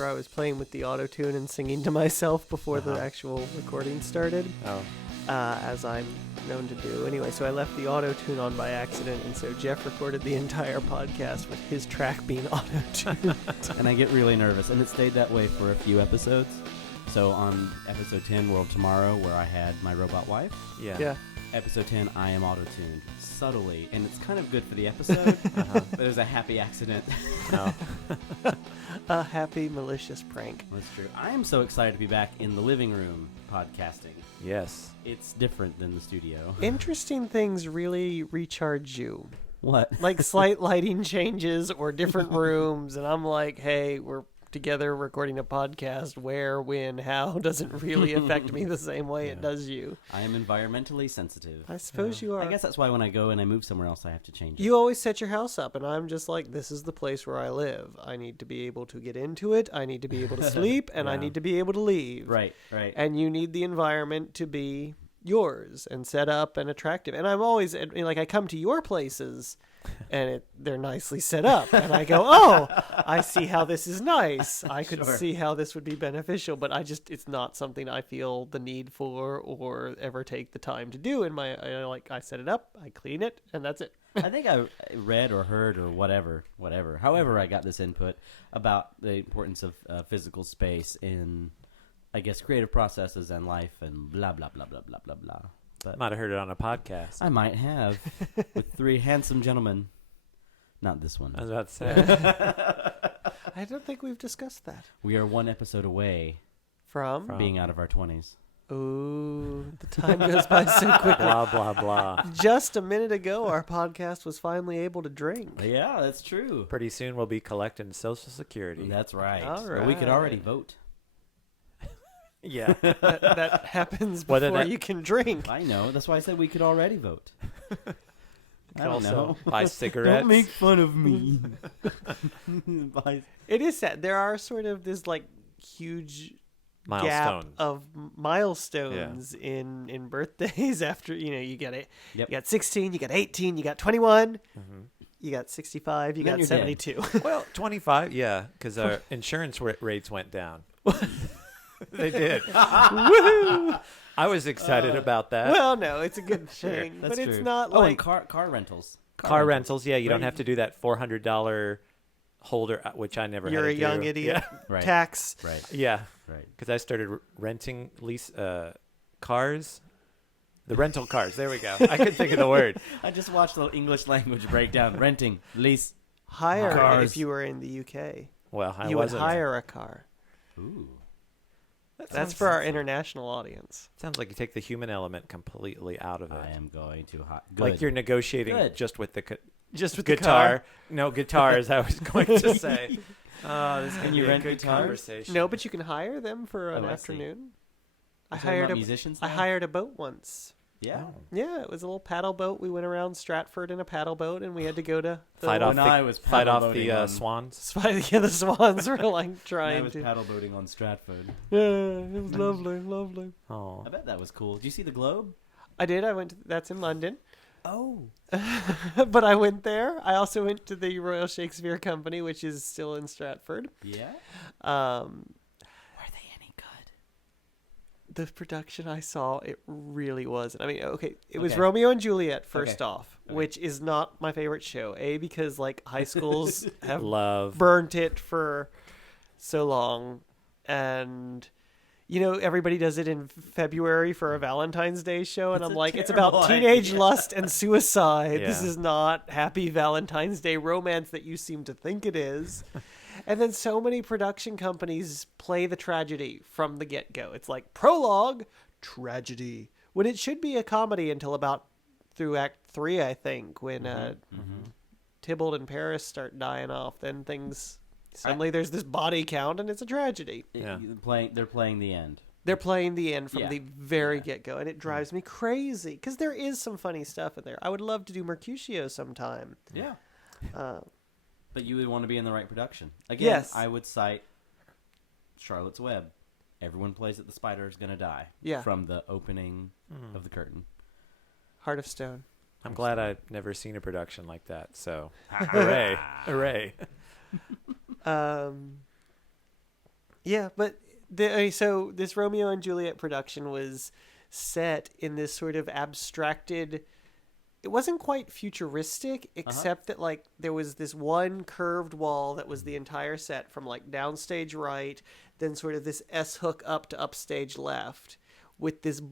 where I was playing with the auto-tune and singing to myself before the actual recording started. Oh. As I'm known to do. Anyway, so I left the auto-tune on by accident, and so Jeff recorded the entire podcast with his track being auto-tuned. And I get really nervous, and it stayed that way for a few episodes. So on episode 10, World Tomorrow, where I had my robot wife. Yeah. Episode 10, I am auto-tuned subtly, and it's kind of good for the episode, but it was a happy accident. No. A happy, malicious prank. That's true. I am so excited to be back in the living room podcasting. Yes. It's different than the studio. Interesting things really recharge you. What? Like slight lighting changes or different rooms, and I'm like, hey, we're together recording a podcast. Where, when, how doesn't really affect me the same way it does you. I am environmentally sensitive. I suppose you are. I guess that's why when I go and I move somewhere else, I have to change it. You always set your house up, and I'm just like, this is the place where I live. I need to be able to get into it. I need to be able to sleep, and I need to be able to leave. Right. And you need the environment to be yours and set up and attractive. And I'm always, like, I come to your places, and they're nicely set up. And I go, oh, I see how this is nice. I could see how this would be beneficial, but it's not something I feel the need for or ever take the time to do. In I set it up, I clean it, and that's it. I think I read or heard or whatever. However I got this input about the importance of physical space in, I guess, creative processes and life and blah, blah, blah, blah, blah, blah, blah. But Might have heard it on a podcast. I might have with three handsome gentlemen. Not this one. I was about to say. I don't think we've discussed that. We are one episode away From? being out of our 20s. Ooh, the time goes by so quickly. Blah, blah, blah. Just a minute ago, our podcast was finally able to drink. Yeah, that's true. Pretty soon we'll be collecting Social Security. That's right. All But we could right. already vote. Yeah. That happens Whether before that- you can drink. I know. That's why I said we could already vote. I don't know. Buy cigarettes. Don't make fun of me. It is sad. There are sort of this like huge gap Milestone. of milestones in birthdays. After you get it, you got 16, you got 18, you got 21, you got 65, you Then got you're 72. Well, 25, yeah, because our insurance rates went down. They did. Woohoo! I was excited about that. Well, no, it's a good thing, That's but true. it's not and like car rentals. Car rentals, yeah, you don't Right. have to do that $400 holder, which I never you're had a to young do. idiot Right. tax. Right. Yeah, Right. because I started renting cars. The rental cars. There we go. I couldn't think of the word. I just watched the English language breakdown. Renting, lease. Hire Cars. if you were in the UK. Well, I You would wasn't. hire a car. Ooh. That's for our international audience. Sounds like you take the human element completely out of it. I am going to good. Like you're negotiating Good. just with the Just with guitar. the car. No guitars. I was going to say. This Can you rent good guitars? conversation. No, but you can hire them for an Oh, I see. afternoon. I Is there hired not a musicians. I now? hired a boat once. Yeah. Oh. Yeah, it was a little paddle boat. We went around Stratford in a paddle boat, and we had to go to the Fight off When I was fight off paddle the boating on- swans. Yeah, the swans were like I trying was to. paddle boating on Stratford. Yeah, it was lovely, lovely. Oh, I bet that was cool. Did you see the globe? I did. I went. That's in London, Oh. but I went there. I also went to the Royal Shakespeare Company, which is still in Stratford. Yeah. Were they any good? The production I saw, it really was. I mean, okay, it was Okay. Romeo and Juliet first Okay. off, Okay. which is not my favorite show. Because like high schools have love. burnt it for so long, and everybody does it in February for a Valentine's Day show, and It's I'm a like, it's terrible about teenage idea. lust and suicide. This Yeah. is not happy Valentine's Day romance that you seem to think it is. And then so many production companies play the tragedy from the get-go. It's like prologue, tragedy, when it should be a comedy until about through Act 3, I think, when Tybalt and Paris start dying off. Then things suddenly there's this body count, and it's a tragedy. Yeah. They're playing the end. They're playing the end from Yeah. the very Yeah. get-go, and it drives me crazy because there is some funny stuff in there. I would love to do Mercutio sometime. Yeah. Uh, But you would want to be in the right production. Again, Yes. I would cite Charlotte's Web. Everyone plays that the spider is going to die. Yeah. From the opening of the curtain. Heart of Stone. I'm glad I've never seen a production like that. So, hooray, hooray. Yeah, but so this Romeo and Juliet production was set in this sort of abstracted. It wasn't quite futuristic, except that like there was this one curved wall that was the entire set from like downstage right, then sort of this S hook up to upstage left, with this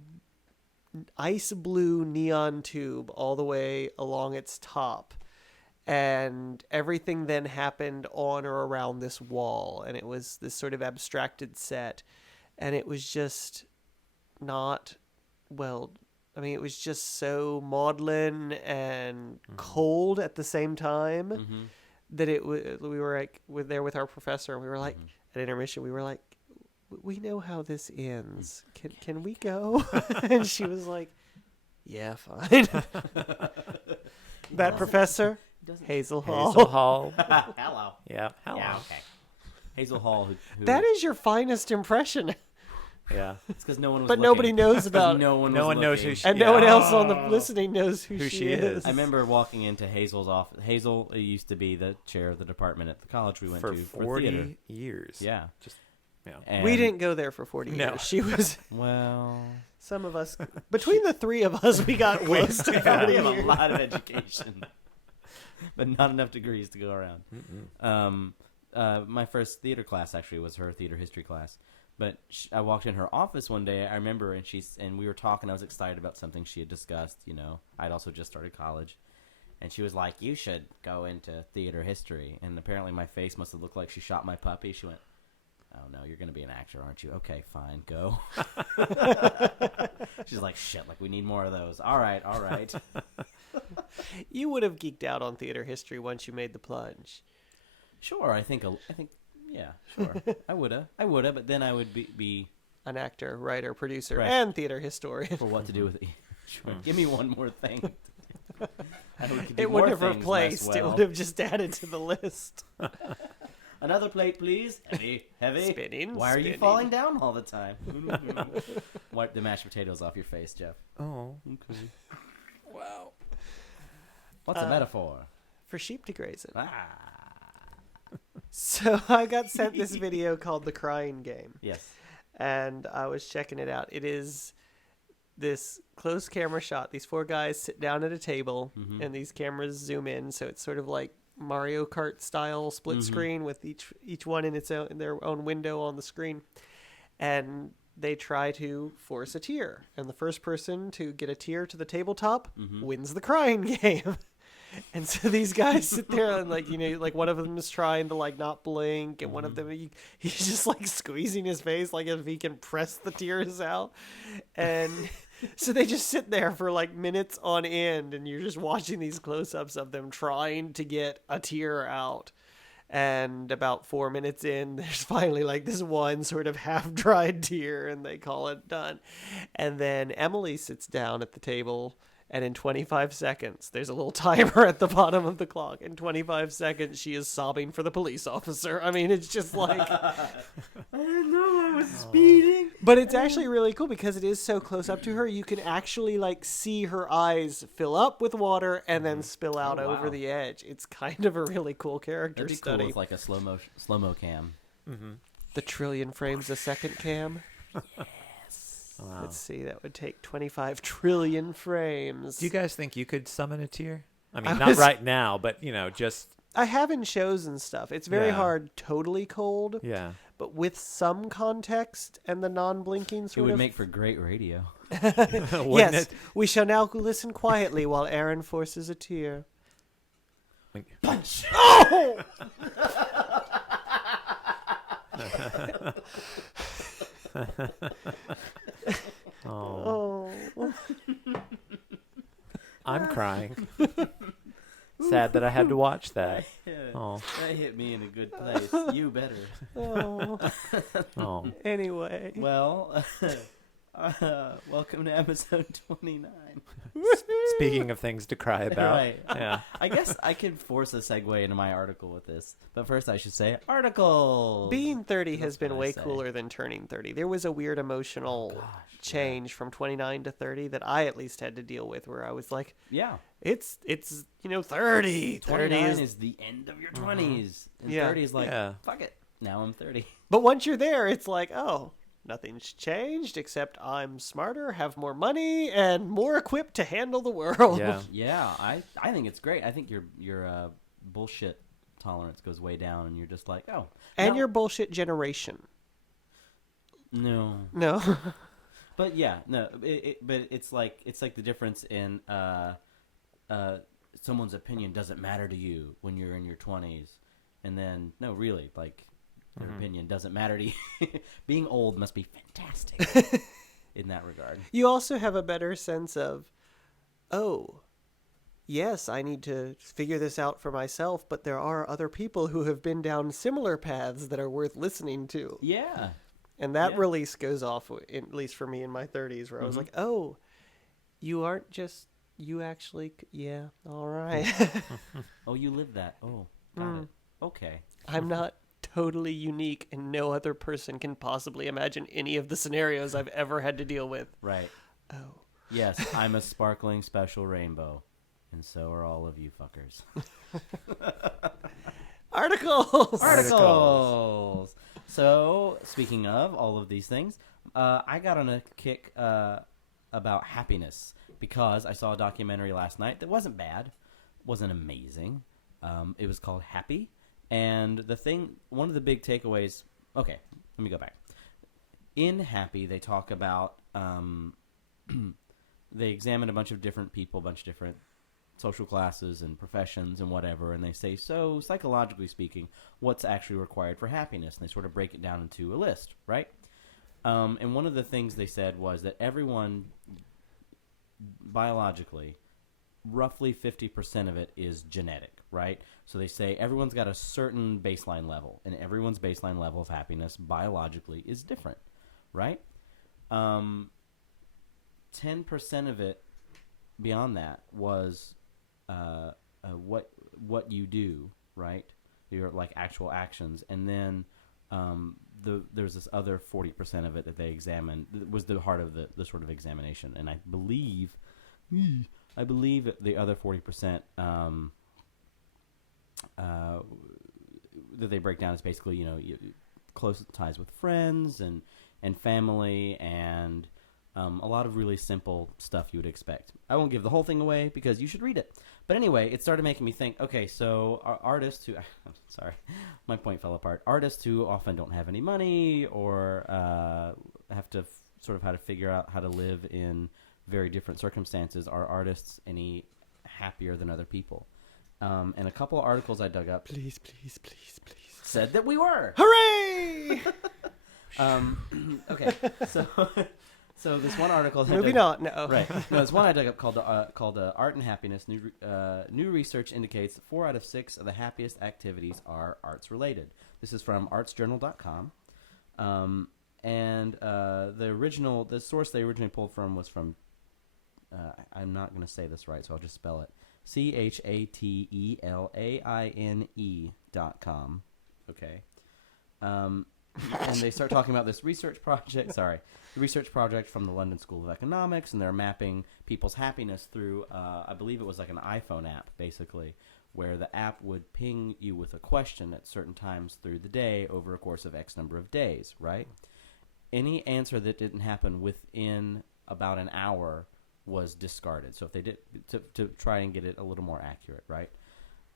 ice blue neon tube all the way along its top. And everything then happened on or around this wall, and it was this sort of abstracted set, and it was just not well. I mean, it was just so maudlin and cold at the same time that we were like there with our professor, and we were like at intermission, we were like, we know how this ends. Can we go? And she was like, yeah, fine. That professor. Hazel Hall. Hazel Hall. Hello. Yeah. Hello. Yeah, okay. Hazel Hall. Who That is your finest impression. Yeah. It's because no one was But looking. nobody knows about it. No one knows who she And yeah. no one else on the listening knows who Who she she is. is. I remember walking into Hazel's office. Hazel used to be the chair of the department at the college we went For to 40 for theater. years. Yeah. Just, yeah. And, We didn't go there for 40 No. years. She was, Well, some of us, between the three of us, we got close to 40 we have a years. lot of education, but not enough degrees to go around. My first theater class actually was her theater history class. But I walked in her office one day, I remember, and we were talking. I was excited about something she had discussed. You know, I'd also just started college. And she was like, you should go into theater history. And apparently my face must have looked like she shot my puppy. She went, oh, no, you're going to be an actor, aren't you? Okay, fine, go. She's like, shit, like we need more of those. All right. You would have geeked out on theater history once you made the plunge. Sure, I think, yeah, sure. I woulda, but then I would be An actor, writer, producer, Right. and theater historian. for what to do with it. Sure. Give me one more thing. And we could do It more wouldn't have things replaced. less It well. would have just added to the list. Another plate, please. Heavy. Spinning, Why are you spinning. falling down all the time? Wipe the mashed potatoes off your face, Jeff. Oh. Okay. Wow. What's a metaphor? For sheep to graze it. Ah. So I got sent this video called The Crying Game. Yes. And I was checking it out. It is this close camera shot. These four guys sit down at a table, and these cameras zoom in. So it's sort of like Mario Kart style split screen with each one in their own window on the screen. And they try to force a tear. And the first person to get a tear to the tabletop wins the crying game. And so these guys sit there and like one of them is trying to like not blink, and one of them he's just like squeezing his face like if he can press the tears out. And so they just sit there for like minutes on end, and you're just watching these close-ups of them trying to get a tear out. And about 4 minutes in, there's finally like this one sort of half-dried tear, and they call it done. And then Emily sits down at the table, and in 25 seconds, there's a little timer at the bottom of the clock. In 25 seconds, she is sobbing for the police officer. I mean, it's just like... I didn't know I was speeding. But it's actually really cool because it is so close up to her. You can actually like see her eyes fill up with water and then spill out Oh, wow. over the edge. It's kind of a really cool character That'd be study. cool with like a slow-mo cam. The trillion frames a second cam. Wow. Let's see, that would take 25 trillion frames. Do you guys think you could summon a tear? I mean, I not was- right now, but, just, I have in shows and stuff. It's very Yeah. hard totally cold, yeah. but with some context and the non-blinking It sort would of... make for great radio. Wouldn't Yes, it? we shall now listen quietly while Aaron forces a tear. Punch! Oh! Oh, Oh. I'm crying. Sad that I had to watch that. Oh, That hit me in a good place. You better. Oh. oh. Anyway. Well, welcome to episode 29. Speaking of things to cry about, Right. yeah. I guess I can force a segue into my article with this. But first I should say article. Being 30 has That's been what I way say. cooler than turning 30. There was a weird emotional Gosh, change from 29 to 30 that I at least had to deal with, where I was like, Yeah. it's 30. 30 29 is is the end of your 20s. And Yeah. 30 is like, Yeah. fuck it. Now I'm 30. But once you're there, it's like, oh, nothing's changed except I'm smarter, have more money, and more equipped to handle the world. Yeah. Yeah, I think it's great. I think your bullshit tolerance goes way down, and you're just like, oh, And now- your bullshit generation. no. No. But yeah, no. But it's like the difference in someone's opinion doesn't matter to you when you're in your 20s, and then no, really, like their opinion doesn't matter to you. Being old must be fantastic in that regard. You also have a better sense of, oh, yes, I need to figure this out for myself, but there are other people who have been down similar paths that are worth listening to. Yeah. And that Yeah. release goes off, at least for me in my 30s, where I was like, oh, you aren't just, you actually, yeah, all right. Oh, you live that. Oh, got it. Okay. I'm not totally unique, and no other person can possibly imagine any of the scenarios I've ever had to deal with. Right. Oh. Yes, I'm a sparkling special rainbow, and so are all of you fuckers. Articles! Articles. So, speaking of all of these things, I got on a kick about happiness because I saw a documentary last night that wasn't bad, wasn't amazing. It was called Happy, and one of the big takeaways. Okay, let me go back. In Happy, they talk about they examine a bunch of different people, a bunch of different social classes and professions and whatever, and they say, so psychologically speaking, what's actually required for happiness? And they sort of break it down into a list, right? And one of the things they said was that everyone, biologically, roughly 50% of it is genetic, right? So they say everyone's got a certain baseline level, and everyone's baseline level of happiness biologically is different, right? 10% of it beyond that was what you do, right? Your like actual actions, and then there's this other 40% of it that they examined. That was the heart of the sort of examination, and I believe the other 40% that they break down is basically close ties with friends and family and a lot of really simple stuff you would expect. I won't give the whole thing away because you should read it. But anyway, it started making me think, okay, so artists who... Sorry, my point fell apart. Artists who often don't have any money or have to sort of how to figure out how to live in very different circumstances, are artists any happier than other people? And a couple of articles I dug up Please. said that we were. Hooray! Okay, so this one article... Moving on. No. Right. No, there's one I dug up called Art and Happiness. New research indicates 4 out of 6 of the happiest activities are arts related. This is from artsjournal.com. And the source they originally pulled from was from, I'm not going to say this right, so I'll just spell it. Chatelaine.com. Okay. And they start talking about this research project. The research project from the London School of Economics, and they're mapping people's happiness through, I believe it was like an iPhone app, basically, where the app would ping you with a question at certain times through the day over a course of X number of days, right? Any answer that didn't happen within about an hour was discarded. So if they did, to try and get it a little more accurate, right?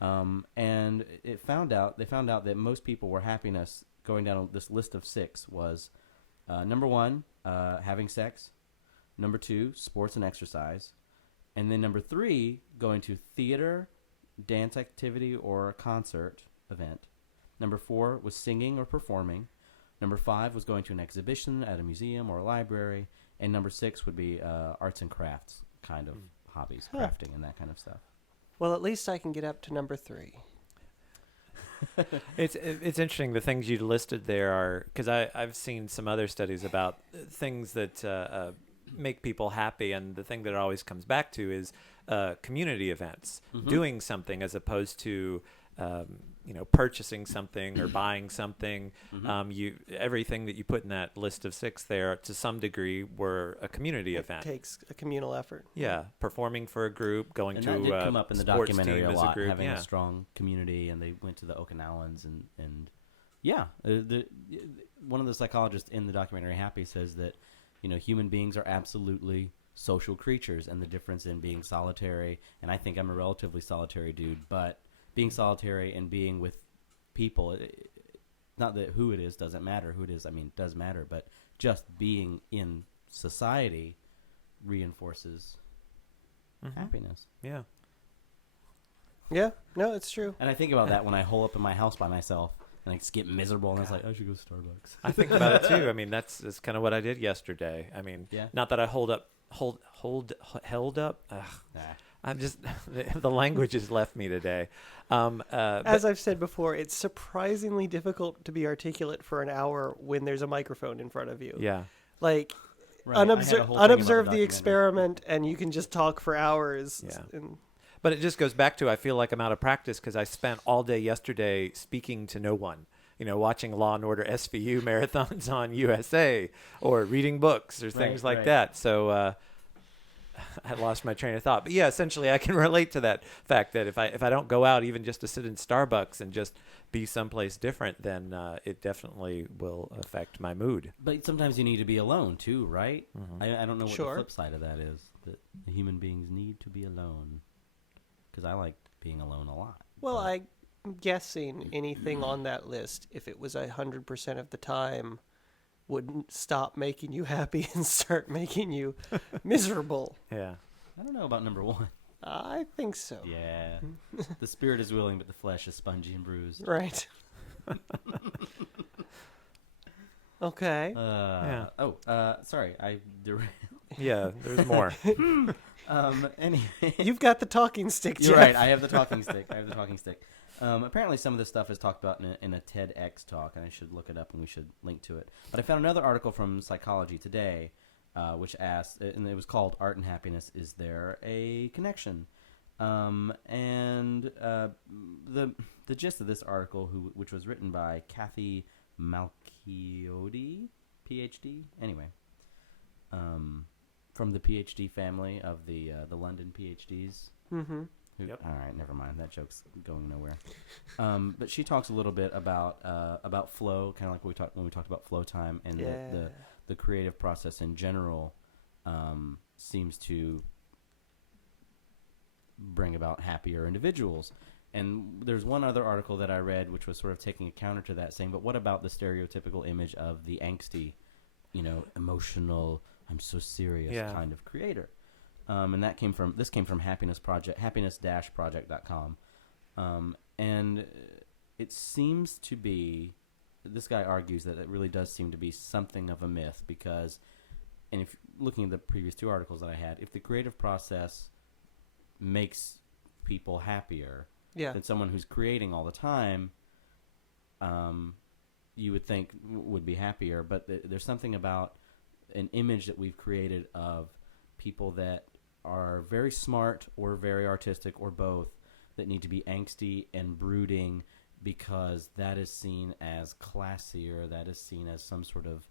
And they found out that most people were happiness, going down this list of 6, was number 1, having sex, number 2, sports and exercise, and then number 3, going to theater, dance activity, or a concert event. Number 4 was singing or performing. Number 5 was going to an exhibition at a museum or a library, and number 6 would be arts and crafts kind of hobbies, crafting and that kind of stuff. Well, at least I can get up to number 3. It's interesting. The things you listed there are, because I've seen some other studies about things that make people happy, and the thing that always comes back to is community events, doing something as opposed to purchasing something or buying something. Everything that you put in that list of 6 there, to some degree, were a community event. It takes a communal effort. Yeah, performing for a group, going And to that did come up in the sports documentary team a as lot, group. having Yeah. a strong community, and they went to the Okinawans and Yeah, one of the psychologists in the documentary Happy says that, human beings are absolutely social creatures, and the difference in being solitary, and I think I'm a relatively solitary dude, but being solitary and being with people, not that who it is doesn't matter. Who it is, I mean, does matter, but just being in society reinforces happiness. Yeah. Yeah, no, it's true. And I think about that when I hole up in my house by myself and I just get miserable, and I was like, I should go to Starbucks. I think about it too. I mean, that's kind of what I did yesterday. I mean, not that I held up. Ugh. Nah. I'm just the language has left me today. As I've said before, it's surprisingly difficult to be articulate for an hour when there's a microphone in front of you. Yeah. Like, Right. I had a whole thing about the unobserve the documentary. experiment, and you can just talk for hours. Yeah. And But it just goes back to I feel like I'm out of practice because I spent all day yesterday speaking to no one. Watching Law and Order SVU marathons on USA or reading books or things like that. So I lost my train of thought. But yeah, essentially I can relate to that fact that if I don't go out even just to sit in Starbucks and just be someplace different, then it definitely will affect my mood. But sometimes you need to be alone too, right? Mm-hmm. I don't know what Sure. the flip side of that is. That human beings need to be alone. Because I like being alone a lot. well, But- I'm guessing anything on that list, if it was 100% of the time, wouldn't stop making you happy and start making you miserable. Yeah. I don't know about number one. I think so. Yeah. The spirit is willing, but the flesh is spongy and bruised. Right. Okay. Sorry. I derailed. Yeah, there's more. Anyway. You've got the talking stick, Jeff. You're right. I have the talking stick. Apparently, some of this stuff is talked about in a TEDx talk, and I should look it up, and we should link to it. But I found another article from Psychology Today, which asked, and it was called "Art and Happiness: Is There a Connection?" The gist of this article, which was written by Kathy Malchiodi, PhD. Anyway, from the PhD family of the London PhDs. Mm-hmm. Yep. All right, never mind. That joke's going nowhere. But she talks a little bit about flow, kind of like when we talked about flow time, and the creative process in general seems to bring about happier individuals. And there's one other article that I read which was sort of taking a counter to that, saying, but what about the stereotypical image of the angsty, emotional, I'm so serious kind of creator? And this came from happiness-project.com. And it seems to be, this guy argues that it really does seem to be something of a myth because, and if looking at the previous two articles that I had, if the creative process makes people happier than someone who's creating all the time, you would think would be happier. But there's something about an image that we've created of people that are very smart or very artistic or both that need to be angsty and brooding because that is seen as classier, that is seen as some sort of,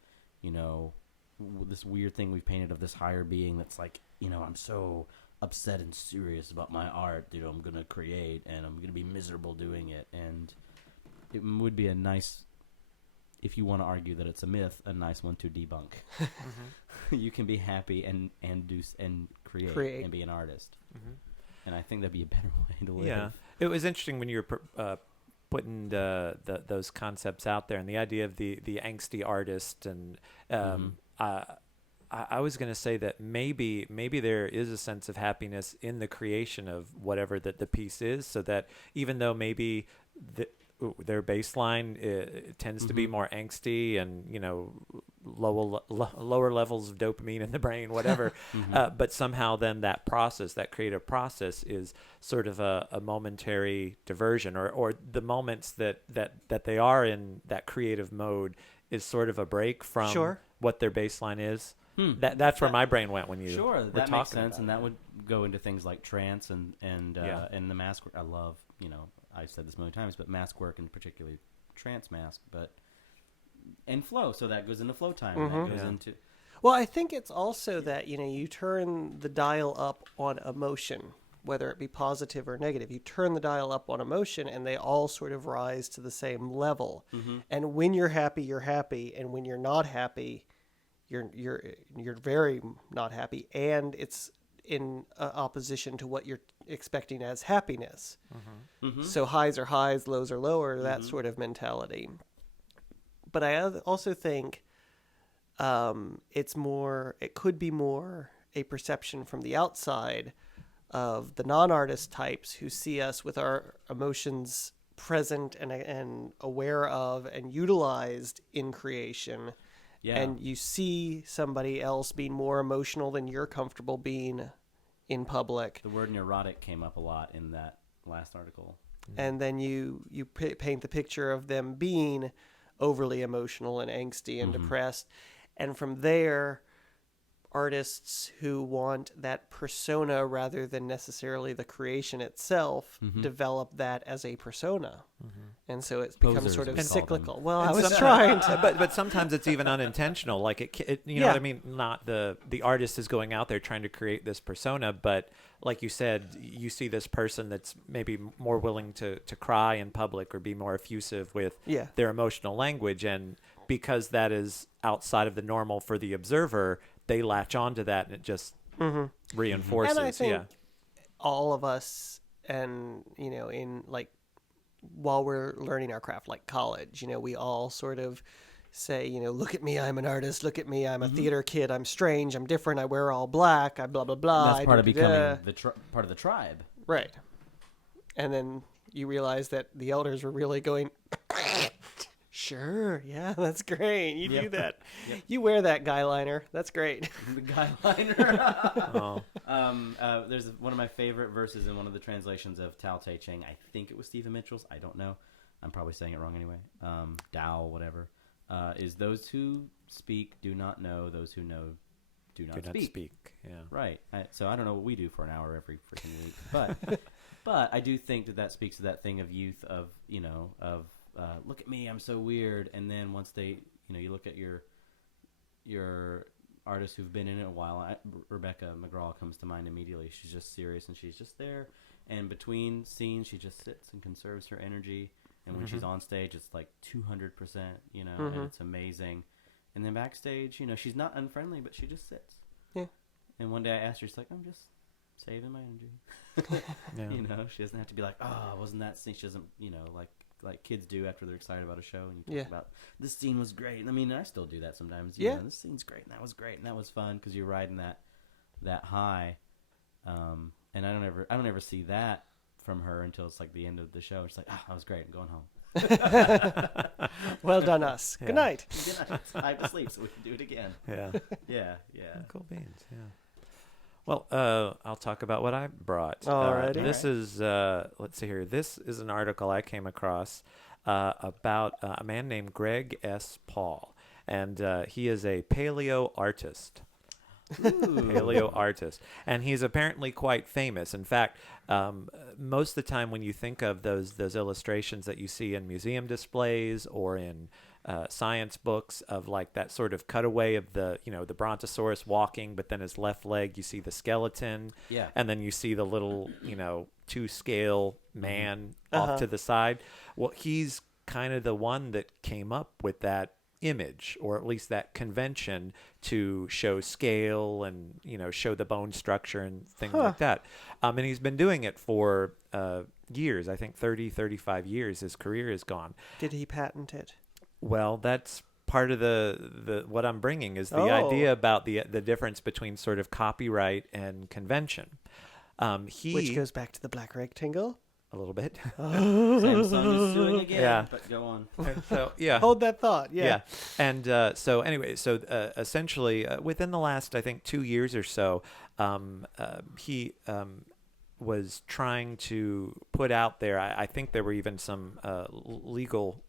this weird thing we've painted of this higher being that's like, I'm so upset and serious about my art, I'm going to create and I'm going to be miserable doing it. And it would be a nice, if you want to argue that it's a myth, a nice one to debunk. You can be happy and create and be an artist. Mm-hmm. And I think that'd be a better way to live. Yeah, it was interesting when you were putting those concepts out there, and the idea of the angsty artist, and I was going to say that maybe there is a sense of happiness in the creation of whatever that the piece is, so that even though maybe their baseline tends to be more angsty and lower levels of dopamine in the brain, whatever, but somehow then that creative process is sort of a momentary diversion, or the moments that they are in that creative mode is sort of a break from what their baseline is. That's where my brain went when you were that talking makes sense, and about that would go into things like trance and the mask work. I love, I've said this a million times, but mask work and particularly trance mask, and flow. So that goes into flow time. And that goes into. Well, I think it's also that you turn the dial up on emotion whether it be positive or negative. You turn the dial up on emotion, and they all sort of rise to the same level. And when you're happy, and when you're not happy, you're very not happy, and it's in opposition to what you're expecting as happiness. So highs are highs, lows are lower, that sort of mentality. But I also think it could be more a perception from the outside of the non-artist types who see us with our emotions present and aware of and utilized in creation. Yeah. And you see somebody else being more emotional than you're comfortable being in public. The word neurotic came up a lot in that last article. And then you paint the picture of them being overly emotional and angsty and depressed. And from there, artists who want that persona rather than necessarily the creation itself develop that as a persona. And so it becomes Posers, sort of we call cyclical. them. Well, I And was some- trying to. but sometimes it's even unintentional. Like you know Yeah. what I mean? Not the artist is going out there trying to create this persona, but like you said, you see this person that's maybe more willing to cry in public or be more effusive with Yeah. their emotional language, and because that is outside of the normal for the observer, they latch onto that, and it just reinforces. And I think yeah. all of us, and in like while we're learning our craft, like college, we all sort of say, look at me, I'm an artist. Look at me, I'm a theater kid. I'm strange. I'm different. I wear all black. I blah blah blah. That's I part of do- becoming part of the tribe. right. And then you realize that the elders were really going, sure, yeah, that's great. You do that. You wear that guy liner. That's great. The guy liner. Oh. There's one of my favorite verses in one of the translations of Tao Te Ching. I think it was Stephen Mitchell's. I don't know. I'm probably saying it wrong anyway. Tao, whatever. Is those who speak do not know, those who know do not speak. Yeah. Right. So I don't know what we do for an hour every freaking week, but I do think that speaks to that thing of youth, of look at me, I'm so weird. And then once they, you look at your artists who've been in it a while. Rebecca McGraw comes to mind immediately. She's just serious and she's just there. And between scenes, she just sits and conserves her energy. And when she's on stage, it's like 200%, and it's amazing. And then backstage, she's not unfriendly, but she just sits. Yeah. And one day I asked her, she's like, I'm just saving my energy. Yeah. She doesn't have to be like, oh, wasn't that scene? She doesn't, like kids do after they're excited about a show. And you talk about, this scene was great. I mean, I still do that sometimes. You know, this scene's great, and that was great, and that was fun, because you're riding that high. And I don't ever see that from her until it's like the end of the show. It's like, that was great. I'm going home. Well done, us. Good night. Good night. It's time to sleep, so we can do it again. Yeah. Yeah. Cool beans. Yeah. Well, I'll talk about what I brought. Alrighty. This is, let's see here. This is an article I came across about a man named Greg S. Paul, and he is a paleo artist. Paleo artist, and he's apparently quite famous. In fact, most of the time when you think of those illustrations that you see in museum displays or in science books of like that sort of cutaway of the brontosaurus walking, but then his left leg, you see the skeleton, and then you see the little 2-scale man off to the side. Well, he's kind of the one that came up with that image, or at least that convention, to show scale and show the bone structure and things like that. And he's been doing it for years. I think 35 years his career is gone. Did he patent it? Well, that's part of the what I'm bringing is the idea about the difference between sort of copyright and convention. Which goes back to the black rectangle. A little bit. Samsung is suing again. Yeah. But go on. So yeah. Hold that thought. Yeah. And so anyway, essentially within the last, I think, 2 years or so, he was trying to put out there, I think there were even some legal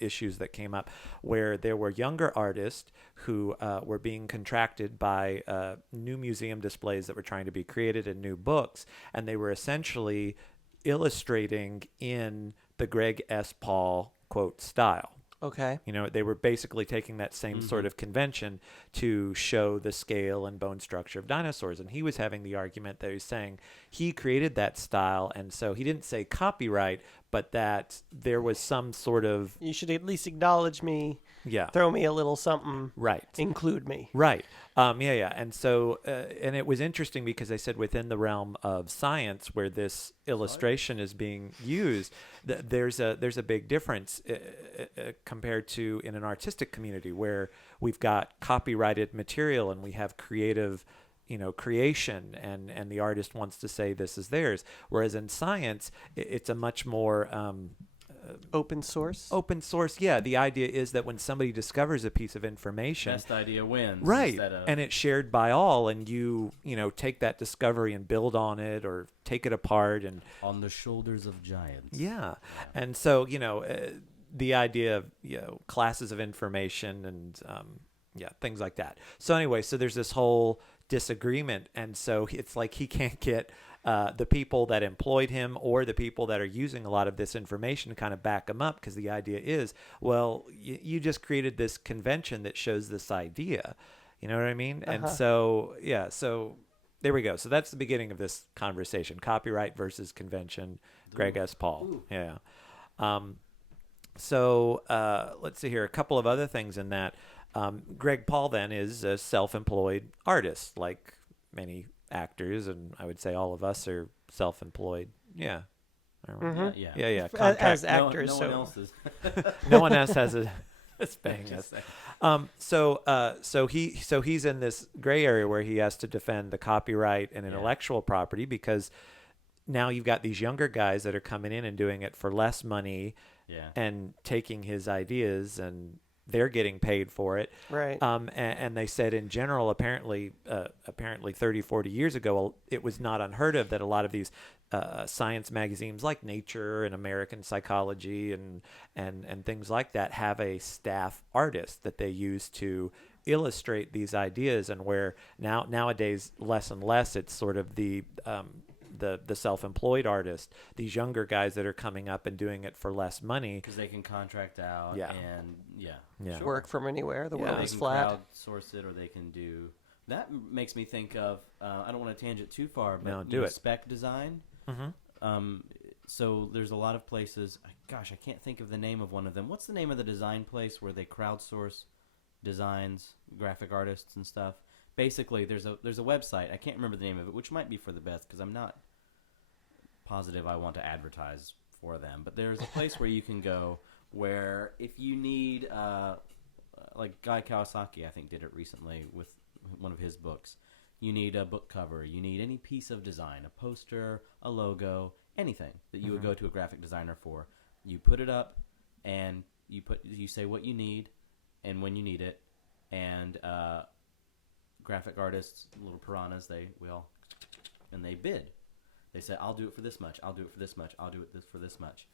issues that came up where there were younger artists who were being contracted by new museum displays that were trying to be created and new books, and they were essentially illustrating in the Greg S. Paul quote style. Okay. You know, they were basically taking that same sort of convention to show the scale and bone structure of dinosaurs. And he was having the argument that he's saying he created that style. And so he didn't say copyright, but that there was some sort of, You should at least acknowledge me, yeah, throw me a little something, right. include me. Right. Yeah. And so, and it was interesting because they said within the realm of science where this illustration is being used, there's a big difference compared to in an artistic community where we've got copyrighted material and we have creative, creation and the artist wants to say this is theirs. Whereas in science, it's a much more, Open source. open source. Yeah, the idea is that when somebody discovers a piece of information, Best idea wins. right, Instead of, and it's shared by all, and you take that discovery and build on it or take it apart, and on the shoulders of giants. yeah. And so the idea of classes of information and things like that. So anyway, so there's this whole disagreement, and so it's like he can't get the people that employed him or the people that are using a lot of this information to kind of back him up, because the idea is, well, you just created this convention that shows this idea. You know what I mean? And so, so there we go. So that's the beginning of this conversation: copyright versus convention. Greg S. Paul. Ooh. Yeah. So let's see here. A couple of other things in that. Greg Paul then is a self-employed artist, like many actors, and I would say all of us are self-employed. Yeah. Yeah. As actors, no so one else is. No one else has is paying us. So he's in this gray area where he has to defend the copyright and intellectual property, because now you've got these younger guys that are coming in and doing it for less money and taking his ideas, and they're getting paid for it. Right. And they said in general, apparently 30, 40 years ago, it was not unheard of that a lot of these science magazines like Nature and American Psychology and things like that have a staff artist that they use to illustrate these ideas, and where nowadays less and less it's sort of the self-employed artist, these younger guys that are coming up and doing it for less money because they can contract out and sure. work from anywhere. The world they is can flat. crowdsource it, or they can do that. Makes me think of I don't want to tangent too far, but No, do it. spec design. So there's a lot of places. Gosh, I can't think of the name of one of them. What's the name of the design place where they crowdsource designs, graphic artists and stuff? Basically, there's a website. I can't remember the name of it, which might be for the best because I'm not positive I want to advertise for them. But there's a place where you can go where if you need, like Guy Kawasaki, I think, did it recently with one of his books. You need a book cover. You need any piece of design, a poster, a logo, anything that you would go to a graphic designer for. You put it up, and you say what you need and when you need it, and graphic artists, little piranhas, they bid. They say, I'll do it for this much, I'll do it for this much, I'll do it for this much.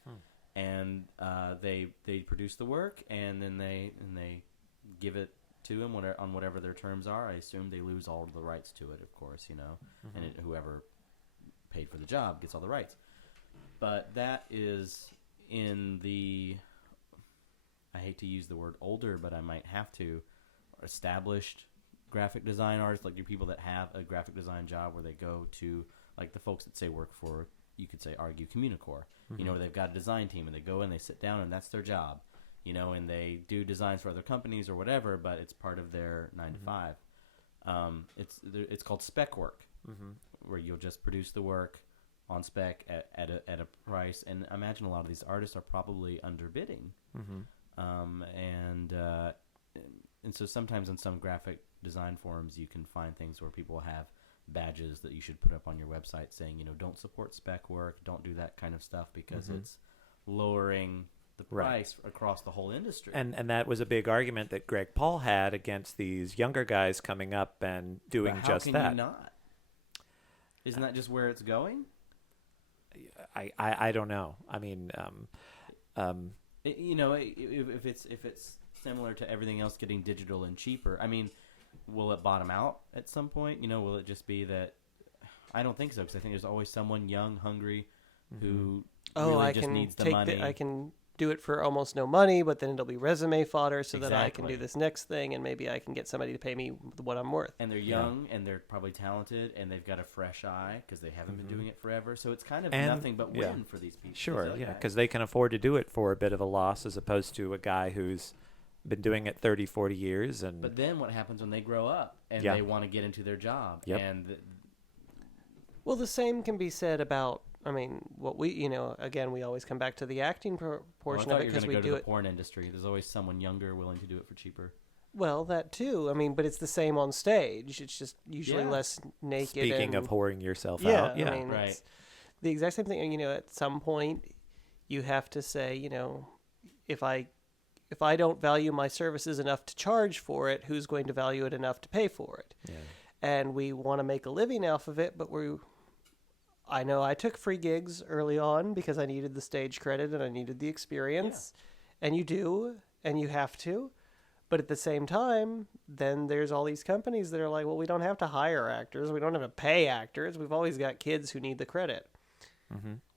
And they produce the work, and then they give it to him on whatever their terms are. I assume they lose all of the rights to it, of course, and whoever paid for the job gets all the rights. But that is in the, I hate to use the word older, but I might have to, established graphic design artists, like your people that have a graphic design job where they go to, like the folks that say work for, you could say argue Communicore, where they've got a design team and they go and they sit down and that's their job, and they do designs for other companies or whatever, but it's part of their 9 to 5. It's called spec work, where you'll just produce the work on spec at a price, and imagine a lot of these artists are probably underbidding, and so sometimes in some graphic design forums you can find things where people have badges that you should put up on your website saying, don't support spec work, don't do that kind of stuff, because it's lowering the price across the whole industry. And that was a big argument that Greg Paul had against these younger guys coming up and doing just that. How can you not? Isn't that just where it's going? I don't know. I mean, if it's similar to everything else getting digital and cheaper, I mean, will it bottom out at some point? Will it just be that? I don't think so, because I think there's always someone young, hungry, who really just needs the money. I can do it for almost no money, but then it'll be resume fodder so that I can do Exactly. this next thing, and maybe I can get somebody to pay me what I'm worth. And they're young, and they're probably talented, and they've got a fresh eye because they haven't been doing it forever. So it's kind of And- nothing but yeah. win for these people. Sure, these young yeah, guys. because they can afford to do it for a bit of a loss as opposed to a guy who's been doing it 30, 40 years. And But then what happens when they grow up and Yeah. they want to get into their job? Yep. And Well, the same can be said about, I mean, what we, again, we always come back to the acting portion I of thought it you were because going to we go to do the it. porn industry. There's always someone younger willing to do it for cheaper. Well, that too. I mean, but it's the same on stage. It's just usually Yeah. less naked. speaking and, of whoring yourself yeah, out, yeah, I mean, Right. it's the exact same thing. At some point, you have to say, if I don't value my services enough to charge for it, who's going to value it enough to pay for it? yeah. And we want to make a living off of it, but I know I took free gigs early on because I needed the stage credit and I needed the experience. And you do, and you have to. But at the same time, then there's all these companies that are like, well, we don't have to hire actors. We don't have to pay actors. We've always got kids who need the credit.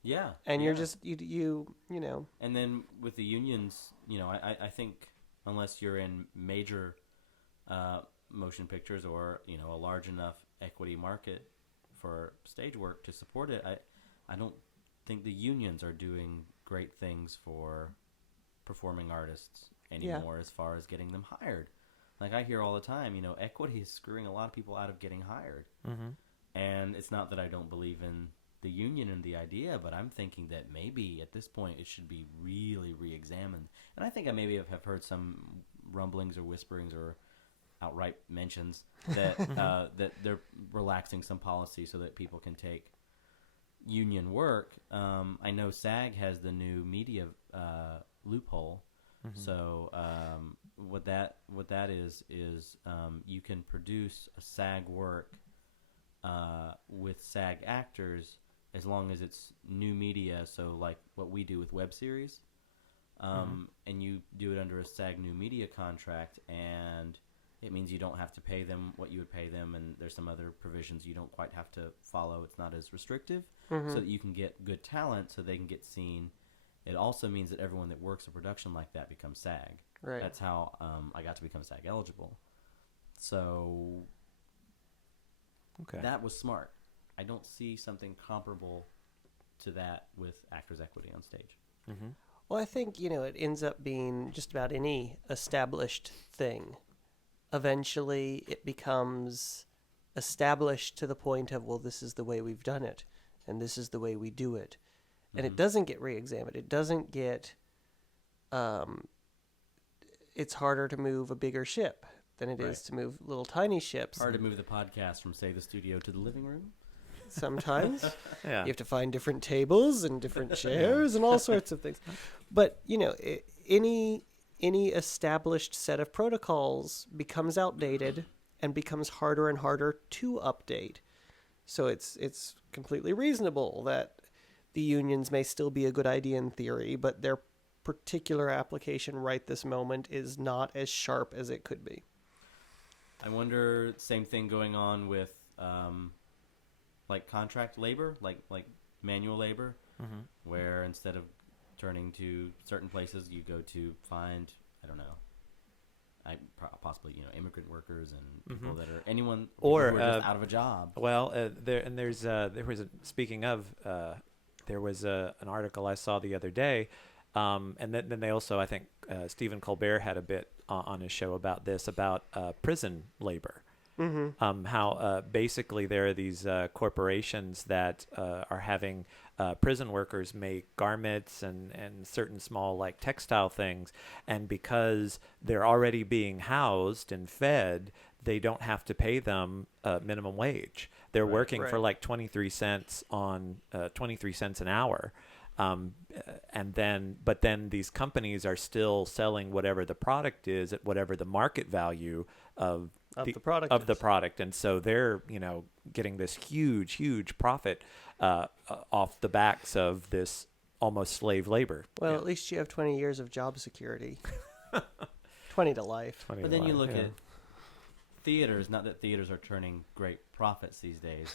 Yeah. And yeah. you're just, you know. And then with the unions, I think unless you're in major motion pictures or, a large enough equity market for stage work to support it, I don't think the unions are doing great things for performing artists anymore as far as getting them hired. Like I hear all the time, equity is screwing a lot of people out of getting hired. Mm-hmm. And it's not that I don't believe in the union and the idea, but I'm thinking that maybe at this point it should be really re-examined. And I think I maybe have heard some rumblings or whisperings or outright mentions that that they're relaxing some policy so that people can take union work. I know SAG has the new media loophole. Mm-hmm. So what that is you can produce a SAG work with SAG actors as long as it's new media. So like what we do with web series, and you do it under a SAG new media contract, and it means you don't have to pay them what you would pay them, and there's some other provisions you don't quite have to follow. It's not as restrictive, so that you can get good talent so they can get seen. It also means that everyone that works a production like that becomes SAG. Right. That's how I got to become SAG eligible. So Okay. that was smart. I don't see something comparable to that with actors' equity on stage. Mm-hmm. Well, I think, it ends up being just about any established thing. Eventually, it becomes established to the point of, well, this is the way we've done it, and this is the way we do it. And it doesn't get re-examined. It doesn't get... it's harder to move a bigger ship than it is to move little tiny ships. Hard to move the podcast from, say, the studio to the living room. Sometimes. Yeah. You have to find different tables and different chairs and all sorts of things. But, any established set of protocols becomes outdated and becomes harder and harder to update. So it's completely reasonable that the unions may still be a good idea in theory, but their particular application right this moment is not as sharp as it could be. I wonder, same thing going on with like contract labor, like manual labor, where instead of turning to certain places, you go to find, I don't know, possibly immigrant workers and people that are anyone Or, who are just out of a job. Well, there was speaking of there was an article I saw the other day, and then they also, I think Stephen Colbert had a bit on his show about this, about prison labor. How basically there are these corporations that are having prison workers make garments and certain small like textile things, and because they're already being housed and fed, they don't have to pay them minimum wage. They're working for like 23 cents on 23 cents an hour. But then these companies are still selling whatever the product is at whatever the market value of the product, and so they're getting this huge profit off the backs of this almost slave labor. Well, at least you have 20 years of job security. 20 to life. But then you look at theaters, not that theaters are turning great profits these days,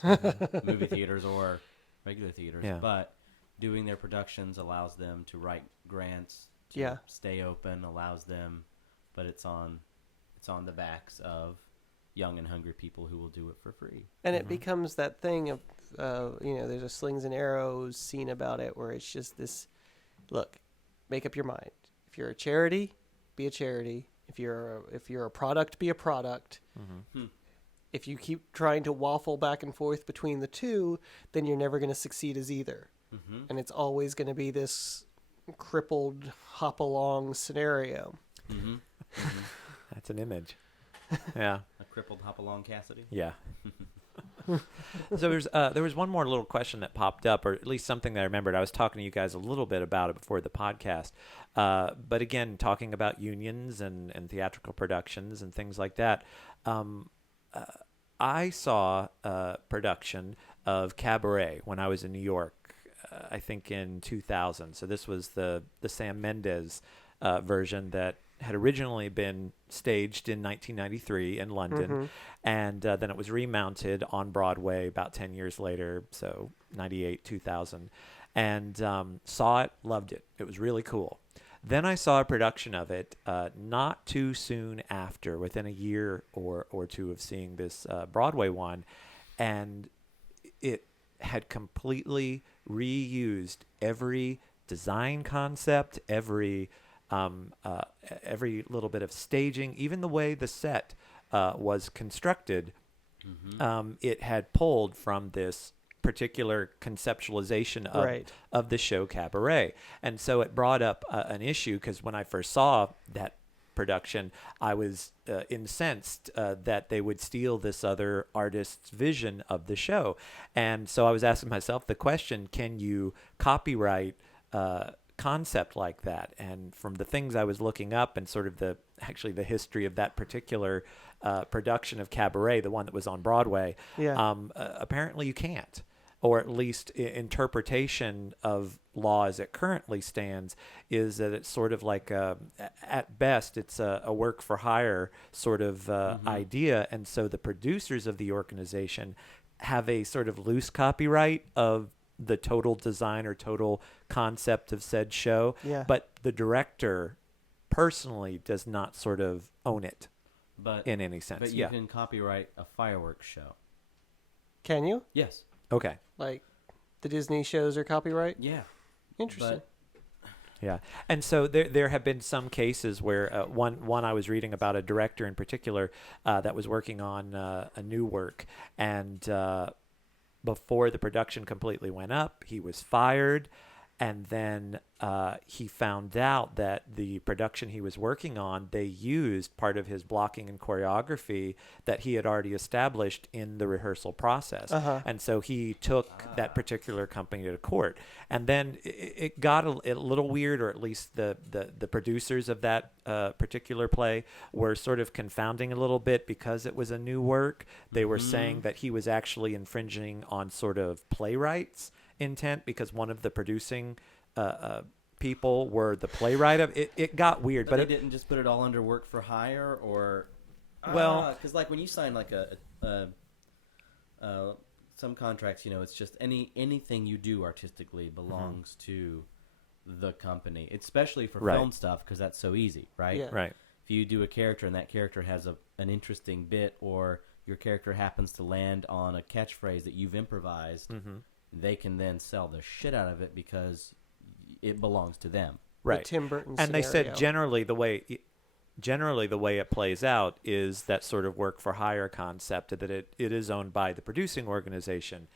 movie theaters or regular theaters, but doing their productions allows them to write grants to Yeah. stay open, allows them, but it's on the backs of young and hungry people who will do it for free. And it becomes that thing of, there's a slings and arrows scene about it where it's just this, look, make up your mind. If you're a charity, be a charity. If you're a product, be a product. If you keep trying to waffle back and forth between the two, then you're never going to succeed as either. And it's always going to be this crippled hop along scenario. That's an image. Yeah. A crippled Hopalong Cassidy. Yeah. So there was one more little question that popped up, or at least something that I remembered. I was talking to you guys a little bit about it before the podcast. But again, talking about unions and theatrical productions and things like that. I saw a production of Cabaret when I was in New York, I think in 2000. So this was the Sam Mendes version that had originally been staged in 1993 in London, and then it was remounted on Broadway about 10 years later, so 98, 2000, and saw it, loved it. It was really cool. Then I saw a production of it not too soon after, within a year or two of seeing this Broadway one, and it had completely reused every design concept, every little bit of staging, even the way the set was constructed. It had pulled from this particular conceptualization of the show Cabaret. And so it brought up an issue, because when I first saw that production, I was incensed that they would steal this other artist's vision of the show. And so I was asking myself the question, can you copyright concept like that? And from the things I was looking up and sort of the history of that particular production of Cabaret, the one that was on Broadway, apparently you can't, or at least interpretation of law as it currently stands is that it's sort of like at best it's a work for hire sort of idea, and so the producers of the organization have a sort of loose copyright of the total design or total concept of said show, but the director personally does not sort of own it in any sense. But you can copyright a fireworks show. Can you? Yes. Okay. Like the Disney shows are copyright? Yeah. Interesting. Yeah, and so there have been some cases where one I was reading about a director in particular that was working on a new work, and before the production completely went up, he was fired, and then he found out that the production he was working on, they used part of his blocking and choreography that he had already established in the rehearsal process. And so he took that particular company to court. And then it got a little weird, or at least the producers of that particular play were sort of confounding a little bit because it was a new work. They were saying that he was actually infringing on sort of playwrights intent because one of the producing people were the playwright of it. It got weird, but they didn't just put it all under work for hire, or because like when you sign like some contracts, it's just anything you do artistically belongs to the company, especially for film stuff, because that's so easy, right? Yeah. Right. If you do a character and that character has an interesting bit, or your character happens to land on a catchphrase that you've improvised, they can then sell the shit out of it because it belongs to them. Right. The Tim Burton and scenario. they said generally the way it plays out is that sort of work for hire concept, that it is owned by the producing organization.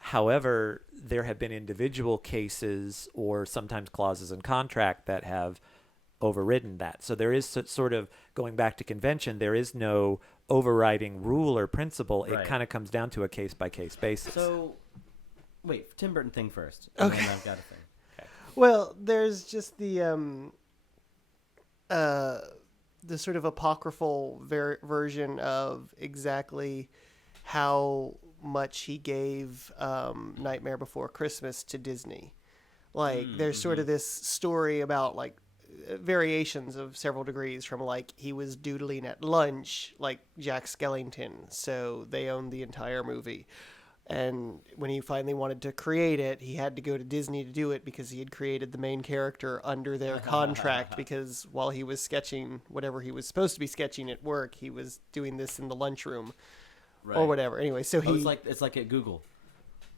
However, there have been individual cases or sometimes clauses in contract that have overridden that. So there is sort of, going back to convention, there is no overriding rule or principle. It kind of comes down to a case-by-case basis. So, wait, Tim Burton thing first. Okay. And then I've got a thing. Well, there's just the sort of apocryphal version of exactly how much he gave Nightmare Before Christmas to Disney. Like, there's sort of this story about, like, variations of several degrees from, like, he was doodling at lunch, like Jack Skellington, so they owned the entire movie. And when he finally wanted to create it, he had to go to Disney to do it because he had created the main character under their contract. Because while he was sketching whatever he was supposed to be sketching at work, he was doing this in the lunchroom or whatever. Anyway, so he it's like at Google,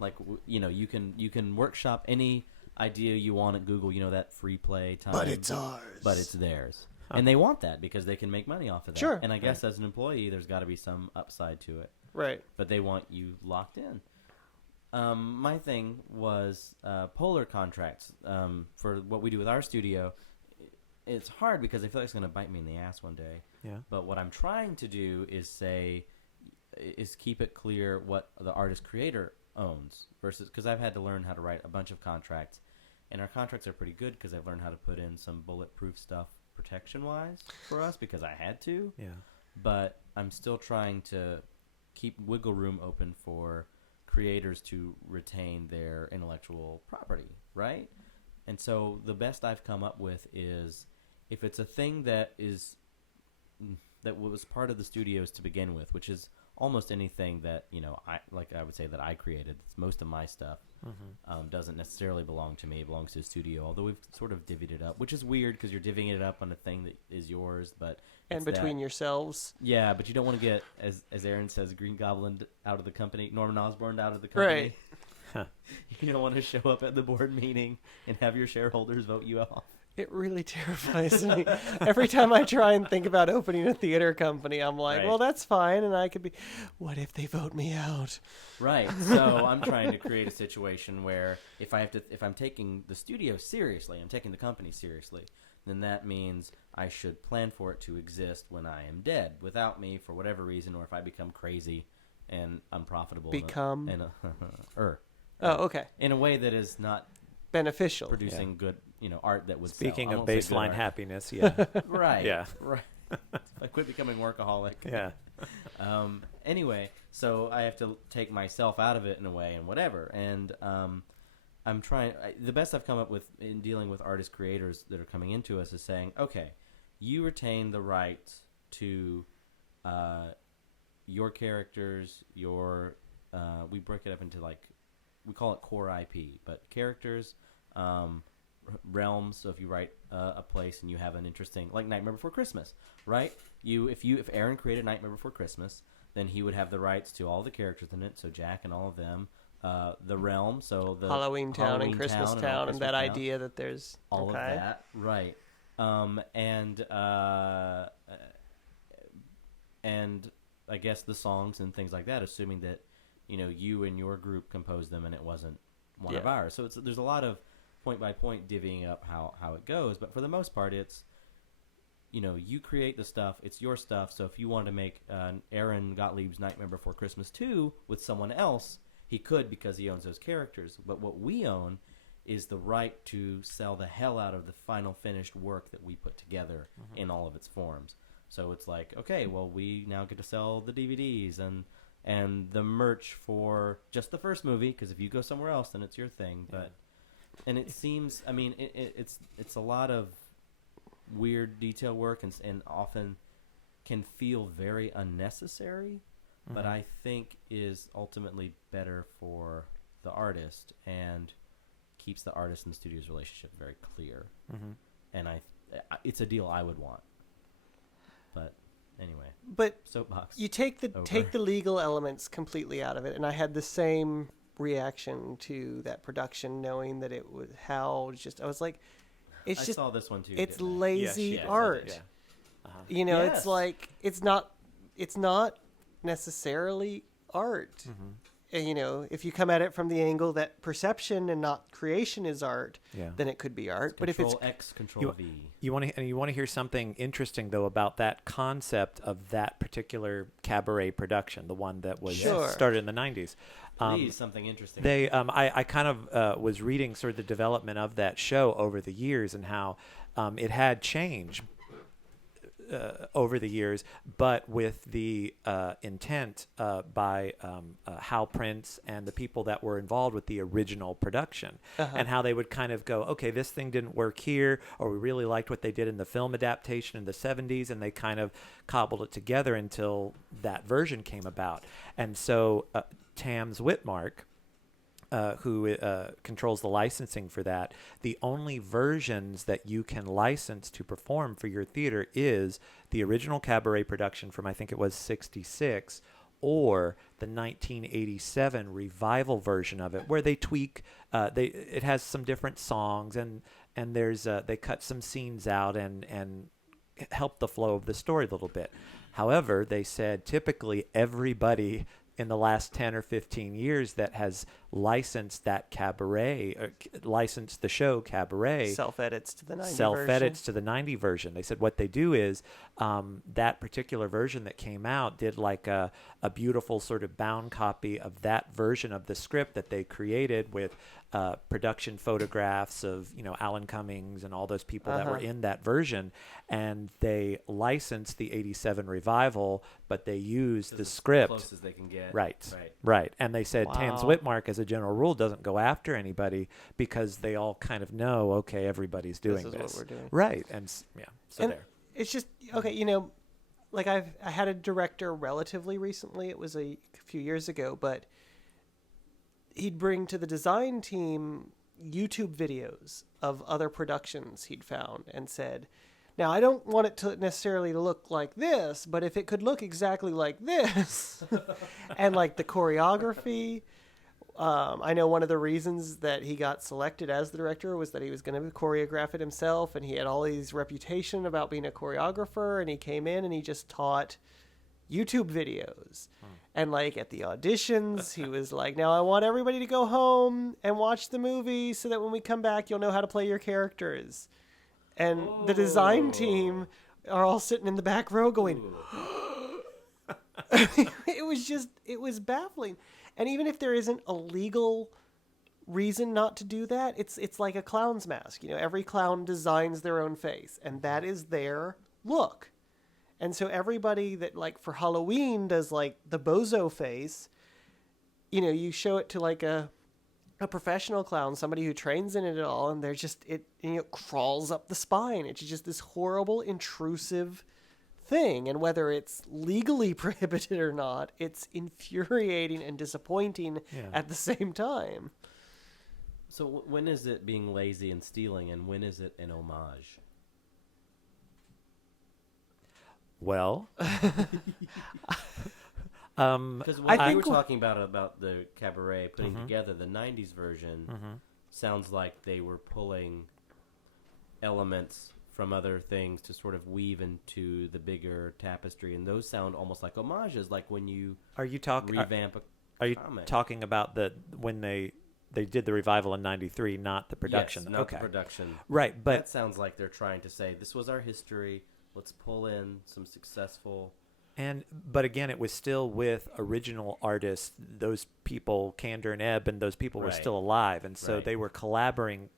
like you can workshop any idea you want at Google. You know, that free play time, but it's ours. But it's theirs, and they want that because they can make money off of that. Sure. And I guess as an employee, there's got to be some upside to it. Right. But they want you locked in. My thing was polar contracts. For what we do with our studio, it's hard because I feel like it's going to bite me in the ass one day. Yeah. But what I'm trying to do is keep it clear what the artist creator owns versus, because I've had to learn how to write a bunch of contracts, and our contracts are pretty good because I've learned how to put in some bulletproof stuff protection-wise for us because I had to. Yeah. But I'm still trying to keep wiggle room open for creators to retain their intellectual property, right? And so the best I've come up with is if it's a thing that was part of the studios to begin with, which is almost anything that I would say that I created. It's most of my stuff doesn't necessarily belong to me. It belongs to the studio, although we've sort of divvied it up, which is weird because you're divvying it up on a thing that is yours, but and between yourselves. Yeah, but you don't want to get, as Aaron says, Green Goblin out of the company, Norman Osborn out of the company. Right. You don't want to show up at the board meeting and have your shareholders vote you off. It really terrifies me. Every time I try and think about opening a theater company, I'm like, Right. well, that's fine. And I could be, what if they vote me out? Right. So I'm trying to create a situation where if I'm taking the studio seriously, I'm taking the company seriously, then that means I should plan for it to exist when I am dead without me for whatever reason, or if I become crazy and unprofitable. Oh, okay. In a way that is not Beneficial. producing good, art that would Speaking sell. I of won't say good baseline art. happiness, yeah. Right. Yeah. Right. I quit becoming workaholic. Yeah. Anyway, so I have to take myself out of it in a way and whatever. And I'm trying. The best I've come up with in dealing with artist creators that are coming into us is saying, okay, you retain the right to your characters, we break it up into we call it core IP, but characters, realms. So if you write a place and you have an interesting, like Nightmare Before Christmas, right? If Aaron created Nightmare Before Christmas, then he would have the rights to all the characters in it. So Jack and all of them, the realm, so the Halloween Town and Christmas Town and that idea that there's all of that, right? And I guess the songs and things like that, assuming that you and your group composed them and it wasn't one of ours. So there's a lot of point by point divvying up how it goes, but for the most part, it's you create the stuff, it's your stuff. So if you want to make Aaron Gottlieb's Nightmare Before Christmas 2 with someone else, he could because he owns those characters. But what we own is the right to sell the hell out of the final finished work that we put together in all of its forms. So it's like, okay, well, we now get to sell the DVDs and the merch for just the first movie, because if you go somewhere else, then it's your thing. But and it seems, I mean, it's a lot of weird detail work and often can feel very unnecessary, but I think is ultimately better for the artist and keeps the artist and the studio's relationship very clear. And it's a deal I would want. But anyway, soapbox. You take the legal elements completely out of it, and I had the same reaction to that production, knowing that it was I was like, I saw this one too. It's lazy art. Yeah. It's like it's not necessarily art. And, if you come at it from the angle that perception and not creation is art, then it could be art. But if it's X, Control V. You want to hear something interesting though about that concept of that particular cabaret production, the one that was started in the 90s. Please, something interesting. I kind of was reading sort of the development of that show over the years and how it had changed over the years, but with the intent by Hal Prince and the people that were involved with the original production, and how they would kind of go, okay, this thing didn't work here, or we really liked what they did in the film adaptation in the 70s, and they kind of cobbled it together until that version came about. And so Tams Whitmark, who controls the licensing for that, the only versions that you can license to perform for your theater is the original cabaret production from, I think it was 66, or the 1987 revival version of it, where they tweak. It has some different songs, and there's they cut some scenes out and help the flow of the story a little bit. However, they said typically everybody in the last 10 or 15 years that has licensed that cabaret, or licensed the show Cabaret, self-edits to the 90 self-edits to the 90 version. They said what they do is that particular version that came out did like a beautiful sort of bound copy of that version of the script that they created with production photographs of, Alan Cummings and all those people that were in that version, and they licensed the 87 revival, but they used the script as close as they can get. Right. And they said Tams Whitmark, as a general rule, doesn't go after anybody because they all kind of know, okay, everybody's doing this. This is what we're doing. Right. And so and there. It's just, okay, like I had a director relatively recently. It was a few years ago, but he'd bring to the design team YouTube videos of other productions he'd found and said, now, I don't want it to necessarily look like this, but if it could look exactly like this, and like the choreography, I know one of the reasons that he got selected as the director was that he was going to choreograph it himself, and he had all these reputation about being a choreographer, and he came in and he just taught YouTube videos. And like at the auditions, he was like, now I want everybody to go home and watch the movie so that when we come back, you'll know how to play your characters. And the design team are all sitting in the back row going, it was baffling. And even if there isn't a legal reason not to do that, it's like a clown's mask. Every clown designs their own face, and that is their look. And so everybody that, like, for Halloween does, like, the bozo face, you show it to, like, a professional clown, somebody who trains in it at all, and they're just, it crawls up the spine. It's just this horrible, intrusive thing. And whether it's legally prohibited or not, it's infuriating and disappointing at the same time. So when is it being lazy and stealing, and when is it an homage? Well, because I think we're talking about the cabaret putting together the 90s version, sounds like they were pulling elements from other things to sort of weave into the bigger tapestry, and those sound almost like homages, like when you revamp a Are you comic. talking about when they did the revival in 93, not the production? Yes, not okay. the production. Right, but that sounds like they're trying to say, this was our history, let's pull in some successful... But again, it was still with original artists. Those people, Kander and Ebb, and those people were still alive, and so they were collaborating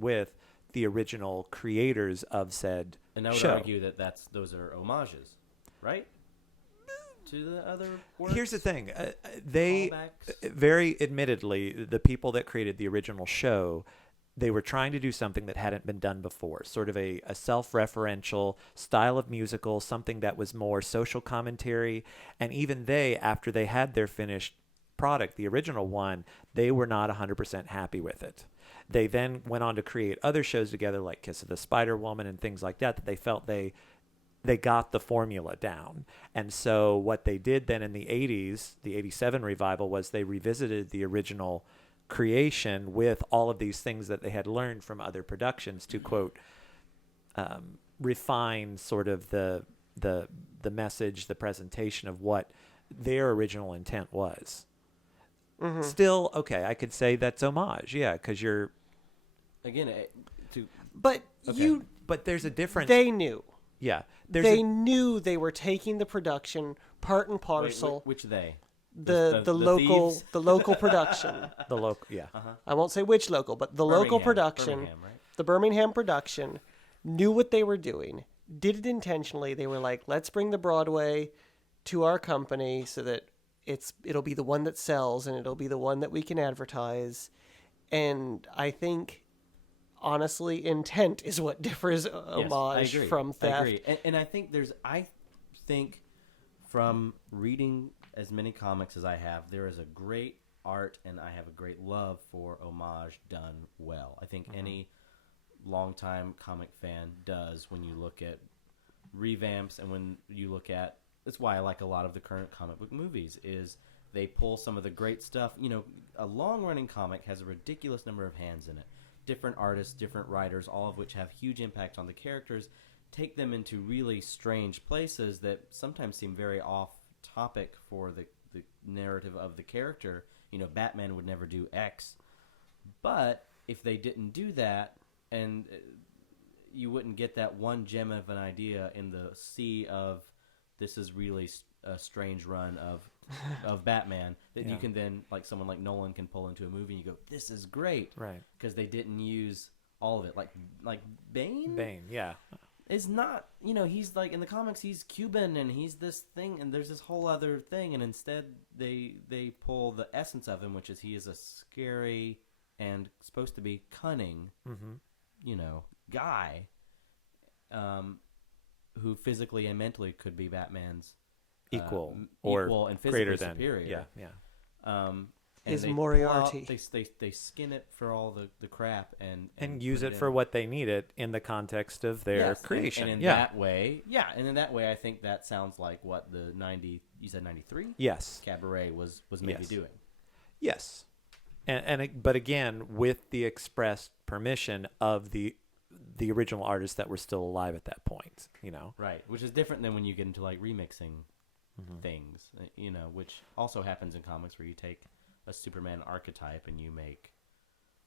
with the original creators of said And I would show. argue that those are homages, right? To the other works? Here's the thing: they Callbacks? very admittedly, the people that created the original show, they were trying to do something that hadn't been done before, sort of a self-referential style of musical, something that was more social commentary. And even they, after they had their finished product, the original one, they were not 100% happy with it. They then went on to create other shows together like Kiss of the Spider Woman and things like that they felt they got the formula down. And so what they did then in the 80s, the 87 revival, was they revisited the original creation with all of these things that they had learned from other productions to, quote, refine sort of the message, the presentation of what their original intent was. Mm-hmm. Still, okay, I could say that's homage, yeah, because you're... Again, But But there's a difference. They knew. Yeah. They knew they were taking the production part and parcel. Which they? The local thieves? the local production. The local, yeah. I won't say which local, but the local production, Birmingham, right? the Birmingham production, knew what they were doing, did it intentionally. They were like, let's bring the Broadway to our company so that it'll be the one that sells and it'll be the one that we can advertise. And I think, honestly, intent is what differs homage from theft. I agree. And I think from reading as many comics as I have, there is a great art and I have a great love for homage done well. I think any longtime comic fan does when you look at revamps and when you look at... That's why I like a lot of the current comic book movies, is they pull some of the great stuff. You know, a long-running comic has a ridiculous number of hands in it. Different artists, different writers, all of which have huge impact on the characters, take them into really strange places that sometimes seem very off-topic for the narrative of the character. You know, Batman would never do X. But if they didn't do that, and you wouldn't get that one gem of an idea in the sea of this is really a strange run of Batman that you can then, like someone like Nolan can pull into a movie and you go, this is great. Right. Because they didn't use all of it. Like Bane? Bane, yeah. Is not, you know, he's like, in the comics, he's Cuban and he's this thing and there's this whole other thing. And instead they pull the essence of him, which is he is a scary and supposed to be cunning, you know, guy who physically and mentally could be Batman's equal and physically greater than superior. Yeah. And His they Moriarty. pull out- They skin it for all the crap and use put it for in. what they need it in the context of their Yes, creation. And in yeah. that way, and in that way, I think that sounds like what the 90, you said 93? Yes. Cabaret was maybe Yes. doing. Yes. But again, with the expressed permission of the original artists that were still alive at that point, you know. Right, which is different than when you get into like remixing things, you know, which also happens in comics where you take a Superman archetype and you make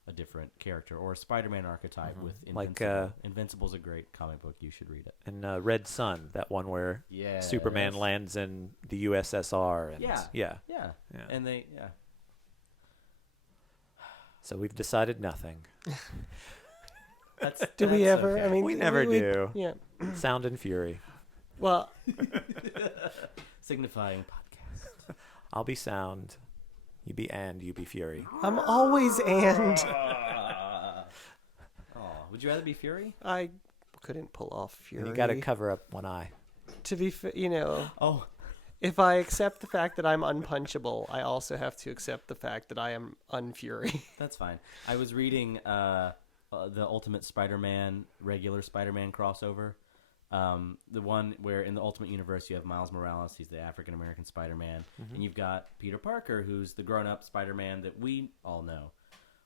a different character, or a Spider-Man archetype with Invincible. Like, Invincible's a great comic book. You should read it. And Red Sun, that one where Yeah, Superman lands in the USSR. And Yeah. Yeah. And So we've decided nothing. Do we that's ever? okay. I mean, We never do. Yeah. Sound and Fury. Well, signifying podcast. I'll be Sound. You be Fury. I'm always and. Would you rather be Fury? I couldn't pull off Fury. And you got to cover up one eye. To be, you know, Oh, if I accept the fact that I'm unpunchable, I also have to accept the fact that I am unfury. that's fine. I was reading the Ultimate Spider-Man, regular Spider-Man crossover. The one where in the Ultimate Universe you have Miles Morales, he's the African-American Spider-Man, and you've got Peter Parker, who's the grown-up Spider-Man that we all know.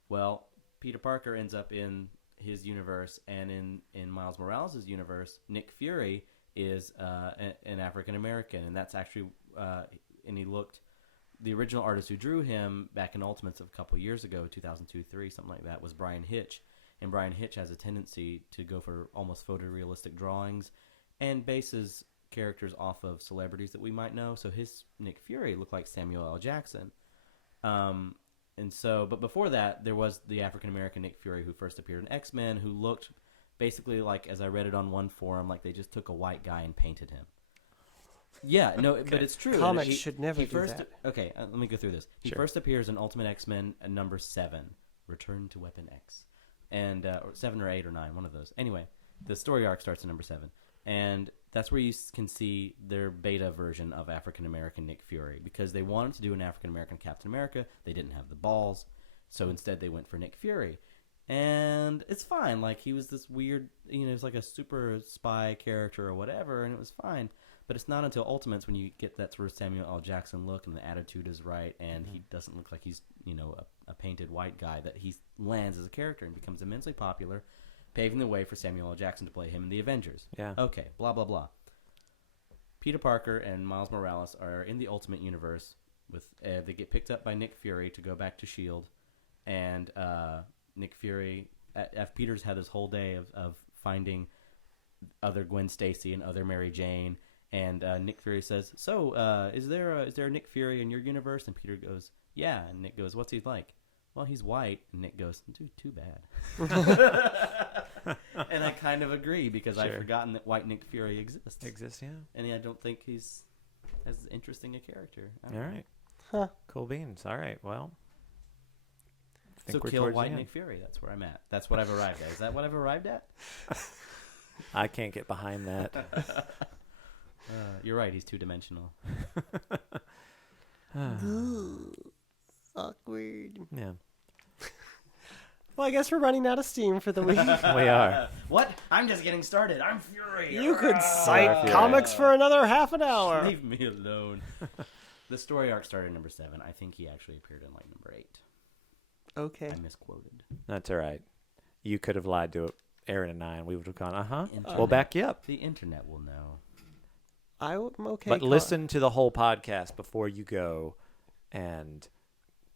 Well, Peter Parker ends up in his universe, and in Miles Morales' universe, Nick Fury is an African-American, and that's actually, and he looked, the original artist who drew him back in Ultimates a couple years ago, 2002-3, something like that, was Brian Hitch. And Brian Hitch has a tendency to go for almost photorealistic drawings and bases characters off of celebrities that we might know. So his Nick Fury looked like Samuel L. Jackson. But before that, there was the African-American Nick Fury who first appeared in X-Men, who looked basically like, as I read it on one forum, like they just took a white guy and painted him. Yeah, no, but it's true. Comics should never do that. Okay, let me go through this. He first appears in Ultimate X-Men number 7, Return to Weapon X. And or 7 or 8 or 9, one of those. Anyway, the story arc starts at number 7, and that's where you can see their beta version of African American Nick Fury, because they wanted to do an African American Captain America. They didn't have the balls, so instead they went for Nick Fury, and it's fine. Like, he was this weird, you know, it's like a super spy character or whatever, and it was fine. But it's not until Ultimates when you get that sort of Samuel L. Jackson look and the attitude is right, and he doesn't look like he's, you know, a painted white guy, that he lands as a character and becomes immensely popular, paving the way for Samuel L. Jackson to play him in the Avengers. Yeah. Okay, blah, blah, blah. Peter Parker and Miles Morales are in the Ultimate Universe. They get picked up by Nick Fury to go back to S.H.I.E.L.D., and Nick Fury, Peter's had this whole day of finding other Gwen Stacy and other Mary Jane. And Nick Fury says, "So, is there a Nick Fury in your universe?" And Peter goes, "Yeah." And Nick goes, "What's he like?" "Well, he's white." And Nick goes, "Dude, too bad." And I kind of agree, because I've forgotten that white Nick Fury exists. Yeah. And I don't think he's as interesting a character. All right. Huh. Cool beans. All right. Well. So we're kill towards white the Nick end. Fury. That's where I'm at. That's what I've arrived at. Is that what I've arrived at? I can't get behind that. You're right. He's two-dimensional. Awkward. Yeah, Well, I guess we're running out of steam for the week. we are. What? I'm just getting started. I'm furious. You could cite Furious. comics for another half an hour. Leave me alone. The story arc started at number 7. I think he actually appeared in like number 8. Okay. I misquoted. That's all right. You could have lied to Aaron and I, and we would have gone, Internet. we'll back you up. The internet will know. I'm okay. But listen to the whole podcast before you go and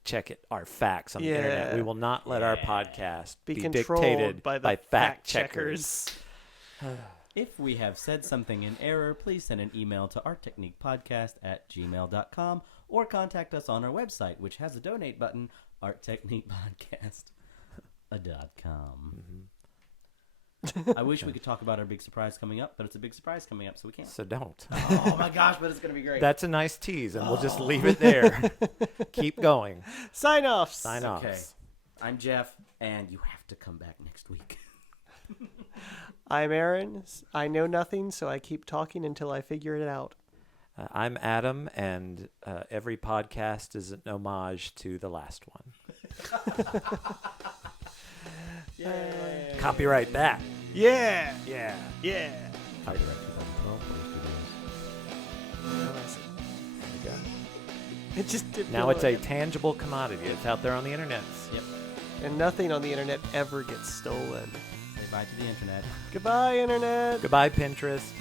check our facts on the internet. We will not let our podcast be be controlled dictated by the by fact checkers. If we have said something in error, please send an email to arttechniquepodcast@gmail.com or contact us on our website, which has a donate button, arttechniquepodcast.com. I wish we could talk about our big surprise coming up, but it's a big surprise coming up, so we can't. So don't. Oh my gosh, but it's going to be great. That's a nice tease, and we'll just leave it there. Keep going. Sign-offs. Sign-offs. Okay. I'm Jeff, and you have to come back next week. I'm Aaron. I know nothing, so I keep talking until I figure it out. I'm Adam, and every podcast is an homage to the last one. Yay. Copyright that. Yeah. Yeah. Yeah. Copyright 2012. It just did. Now it's a tangible commodity. It's out there on the internet. Yep. And nothing on the internet ever gets stolen. Say bye to the internet. Goodbye, internet. Goodbye, Pinterest.